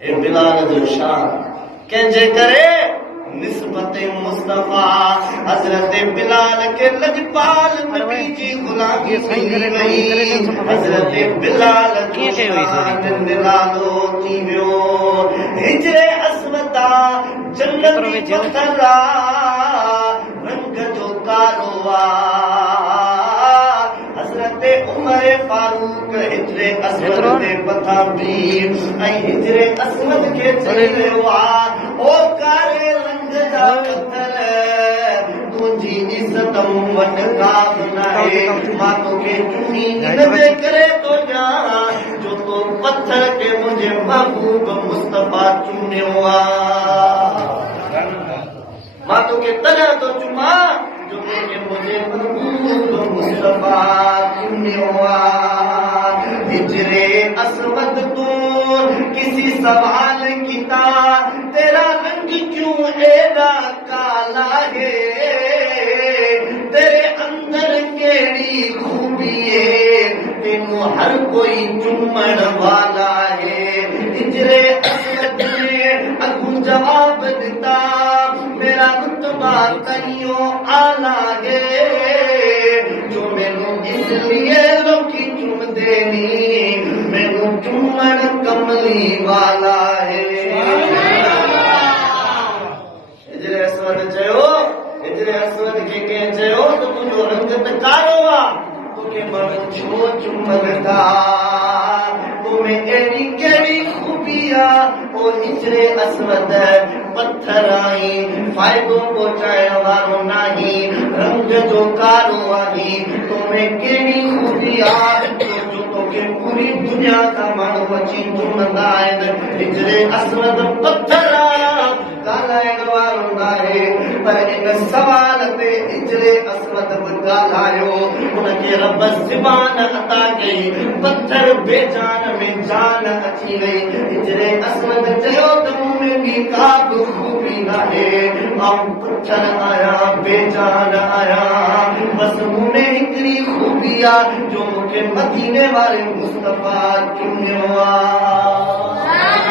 ए बिलाल जो शान कंहिंजे करे निस्बत मुस्तफा हजरत बिलाल के लजपाल नबी जी गुलामी वही हजरत बिलाल की शान दिलालो थी वियो हिजरे अस्वदा जन्नत पथरा रंग जो कारोवा हजरत उमर फारूक हिजरे अस्वद ते पथा भी ऐं हिजरे अस्वद के चले वा ओ कारे रंग जा पत्थर तुंहिंजी इज़्ज़त वट का नाहे मां तोखे चुनी हिनजे करे तो ॼाण जो तो पत्थर के मुंहिंजे महबूब मुस्तफा चुनियो आहे मां तोखे तॾहिं तो चुमां जो तोखे मुंहिंजे महबूब मुस्तफा चुनियो आहे हिजरे अस्वद तूं किसी सवाल किता तेरा रंग क्यों एड़ा काला है तेरे अंदर केड़ी खूबी है तेनू हर कोई चुमण वाला है हिजरे अस्वद ने अगू जवाब दिता मेरा रुतबा कहियो आला है जो मैनू इसलिए लोकी चुम देनी मैनू चुमण कमली वाला है हिजरे अस्वद चयो हिजरे अस्वद के कंहिं चयो त तुंहिंजो रंग त कारो आहे तोखे माण्हू छो चुमनि था तोमें अहिड़ी कहिड़ी खूबी आहे ओ हिजरे अस्वद पत्थर आई फ़ाइदो पहुचाइण वारो नाही रंग जो कारो आहे तोमें कहिड़ी खूबी आहे जो तोखे पूरी दुनिया खां माण्हू अची चुमंदा आहिनि हिजरे अस्वद पत्थर ॻाल्हाइण वारो नाहे पर इन सवाल ते हिजरे अस्वद बि ॻाल्हायो उनखे रब ज़बान अता कई पत्थर बेजान में जान अची वई हिजरे अस्वद चयो त मूं में का बि खूबी नाहे आऊं पत्थर आहियां बेजान आहियां बस मूं में हिकिड़ी खूबी आहे जो मूंखे मदीने वारे मुस्तफा चुनियो आहे